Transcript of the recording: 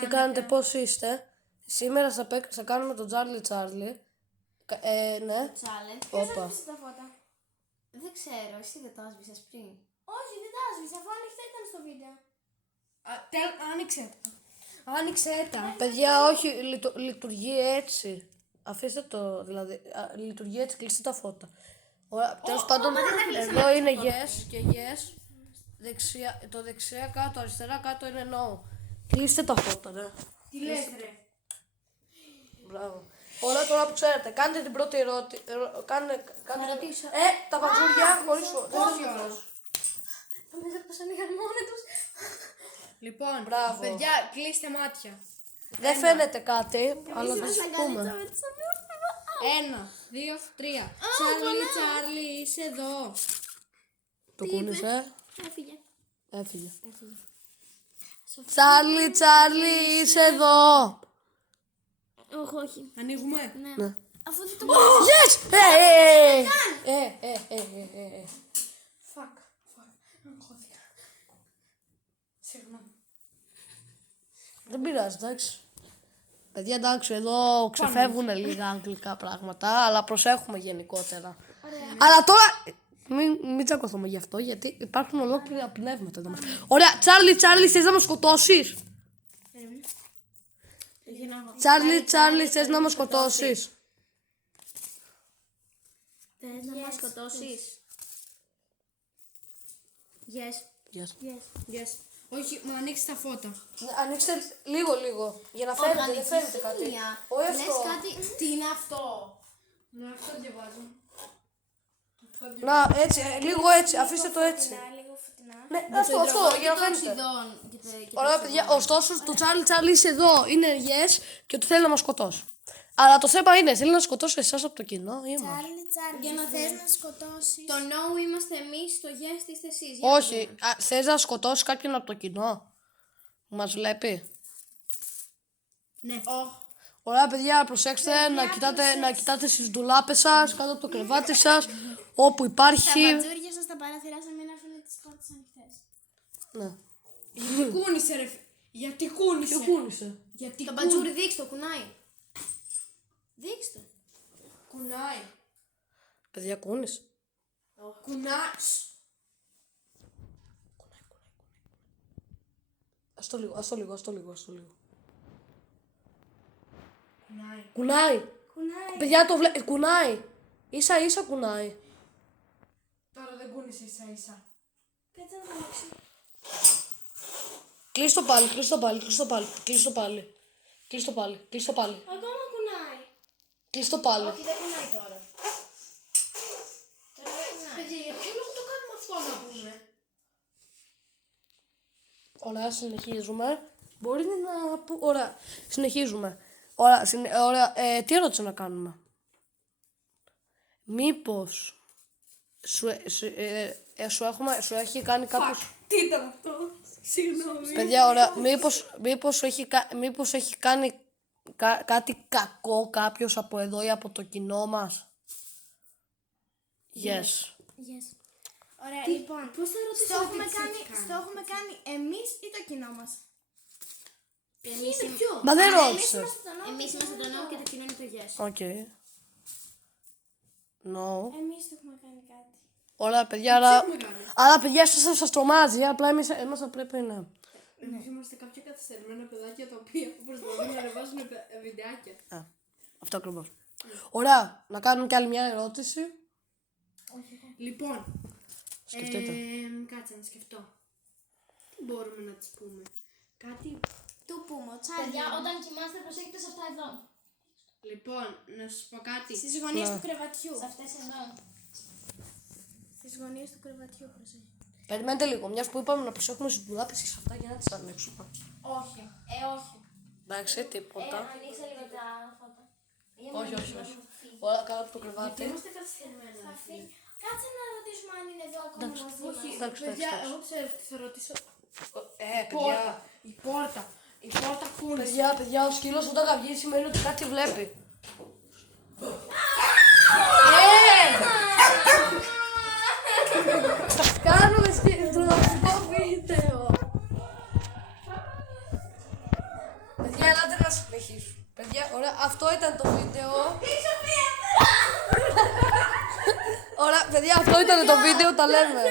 Τι κάνετε, πώς είστε? Σήμερα θα κάνουμε τον Τσάρλι Τσάρλι. Ναι. Challenge. Ποιος Όπα. έσβησε τα φώτα? Δεν ξέρω, εσύ δεν τα έσβησες πριν. Όχι, δεν τα έσβησε, αφού ανοιχτά ήταν στο βίντεο. Άνοιξε τα. Παιδιά, όχι, λειτουργεί έτσι. Αφήστε το, δηλαδή. Λειτουργεί έτσι, κλείστε τα φώτα. Ωραία, τέλος πάντων, εδώ είναι yes και yes. Το δεξιά κάτω, αριστερά κάτω είναι no. Κλείστε τα φώτα, ναι. Τι λες ρε. Μπράβο. Όλα τώρα που ξέρετε, κάντε την πρώτη ερώτηση. ρωτήσω. Τα βατζούρια χωρίς φώτα. Θα με θα ανοίγαν μόνοι τους. Λοιπόν, Μπράβο. παιδιά, κλείστε μάτια. Δεν φαίνεται κάτι, αλλά θα σας πούμε. 1, 2, 3. Τσάρλι, Τσάρλι, είσαι εδώ. Το κούνησε. Έφυγε. Έφυγε. Τσάρλι, Τσάρλι, είσαι εδώ. Όχι, όχι. Ανοίγουμε. Ναι. Αφού δεν το Yes! Fuck. Αγχώθηκα. Συγγνώμη. Δεν πειράζει, εντάξει. Παιδιά, εντάξει, εδώ ξεφεύγουν λίγα αγγλικά πράγματα, αλλά προσέχουμε γενικότερα. Αλλά τώρα μην τσακωθούμε γι' αυτό, γιατί υπάρχουν ολόκληρα πνεύματα εδώ μέσα. Ωραία, Τσάρλι, Τσάρλι, θες να μας σκοτώσεις? Τσάρλι, Τσάρλι, θες να μας σκοτώσεις? Θες να μας σκοτώσεις? Yes. Yes. Yes. Όχι, μου ανοίξει τα φώτα. Ανοίξτε λίγο, για να φαίνεται, δεν φαίνεται κάτι. Όχι Λες αυτό. κάτι. Τι είναι αυτό? Ναι, αυτό διαβάζω. Να, έτσι, λίγο έτσι, αφήστε το έτσι. Λίγο φωτεινά. Ναι, αυτό, για να φαίνεται. Ωραία, παιδιά, ωστόσο το Τσάρλι Τσάρλι είσαι εδώ, είναι yes και του θέλει να μας σκοτώσει. Αλλά το θέμα είναι, θέλει να σκοτώσει εσάς από το κοινό ή εμάς? Για να θες να σκοτώσεις. Το no είμαστε εμείς, το yes είστε εσείς. Όχι, θες να σκοτώσει κάποιον από το κοινό που μας βλέπει? Ναι. Ωραία, παιδιά, προσέξτε να κοιτάτε στις ντουλάπες σας, κάτω από το κρεβάτι σας, όπου Τα υπάρχει. μπατζούρια σας τα παράθυρά σας μην αφήνετε τις πόρτες ανοιχτές. Ναι. Γιατί κούνησε ρε. Γιατί κούνησε. Κούνησε. Γιατί Το μπατζούρι δείξτε το, κουνάει. Δείξτε. κουνάει. Παιδιά, κούνησε. Κουνάει. Ας το λίγο. Κουνάει. Κουνάει. Παιδιά, το βλέπει. Κουνάει. Ίσα κουνάει. Τώρα δεν κούνησε ίσα ίσα. Κάτσε να το ανοίξω. Κλείς το πάλι. Κλείς το πάλι. Ακόμα κουνάει. Κλείς το πάλι. Όχι, δεν κουνάει τώρα. Τώρα δεν κουνάει. Παιδιά, για ποιο λόγο το κάνουμε αυτό να πούμε. Ωραία, συνεχίζουμε. Μπορεί να πω. Ωραία, συνεχίζουμε. Ωραία, τι ερώτηση να κάνουμε? Μήπως σου έχει κάνει κάποιος... Τι ήταν αυτό. Συγγνώμη. Παιδιά, ωραία, μήπως έχει κάνει κάτι κακό κάποιος από εδώ ή από το κοινό μας? Yes. Ωραία, λοιπόν. Πώς θα ρωτήσω Στο έχουμε κάνει εμείς ή το κοινό μας? Εμείς Μα δεν ρώτησε. είμαστε το no και το κοινό είναι το yes. Οκ. No. Εμείς το έχουμε κάνει κάτι. Ωραία, παιδιά, αλλά παιδιά σας τρομάζει, απλά εμάς θα πρέπει να... Εμείς είμαστε κάποια καθυστερημένα παιδάκια τα οποία προσπαθούν να ανεβάσουν βιντεάκια. Αυτό ακριβώς. Ωραία, να κάνουμε κι άλλη μια ερώτηση. Λοιπόν, Σκεφτείτε. κάτσε να σκεφτώ. Τι μπορούμε να τις πούμε. Κάτι. Του πούμε, ο Τσάρλι. Παιδιά, όταν κοιμάστε προσέχετε σε αυτά εδώ. Λοιπόν, να σας πω κάτι. Στις γωνίες του κρεβατιού. Σε αυτές εδώ. Στις γωνίες του κρεβατιού προσέχει. Περιμένετε λίγο, μιας που είπαμε να προσέχουμε στις ντουλάπες και σε αυτά για να τις ανοίξουμε. Όχι. Όχι. Εντάξει, τίποτα. Ανοίξτε λίγο τα φώτα. Όχι. Ωραία, κάτω από το κρεβάτι. Είμαστε καθυστερημένοι. Κάτσε να ρωτήσουμε αν είναι εδώ ακόμα μαζί μας. Εντάξει, Παιδιά, εντάξει. εγώ ξέρω τι θα ρωτήσω. Παιδιά, Η πόρτα. Η πόρτα κούνησε. παιδιά, ο σκύλος όταν καυγεί σημαίνει ότι κάτι βλέπει. Κάνουμε στο βίντεο. Παιδιά, ελάτε να συνεχίσουμε. Παιδιά, ωραία, αυτό ήταν το βίντεο. Ωραία, παιδιά, αυτό ήταν το βίντεο, τα λέμε.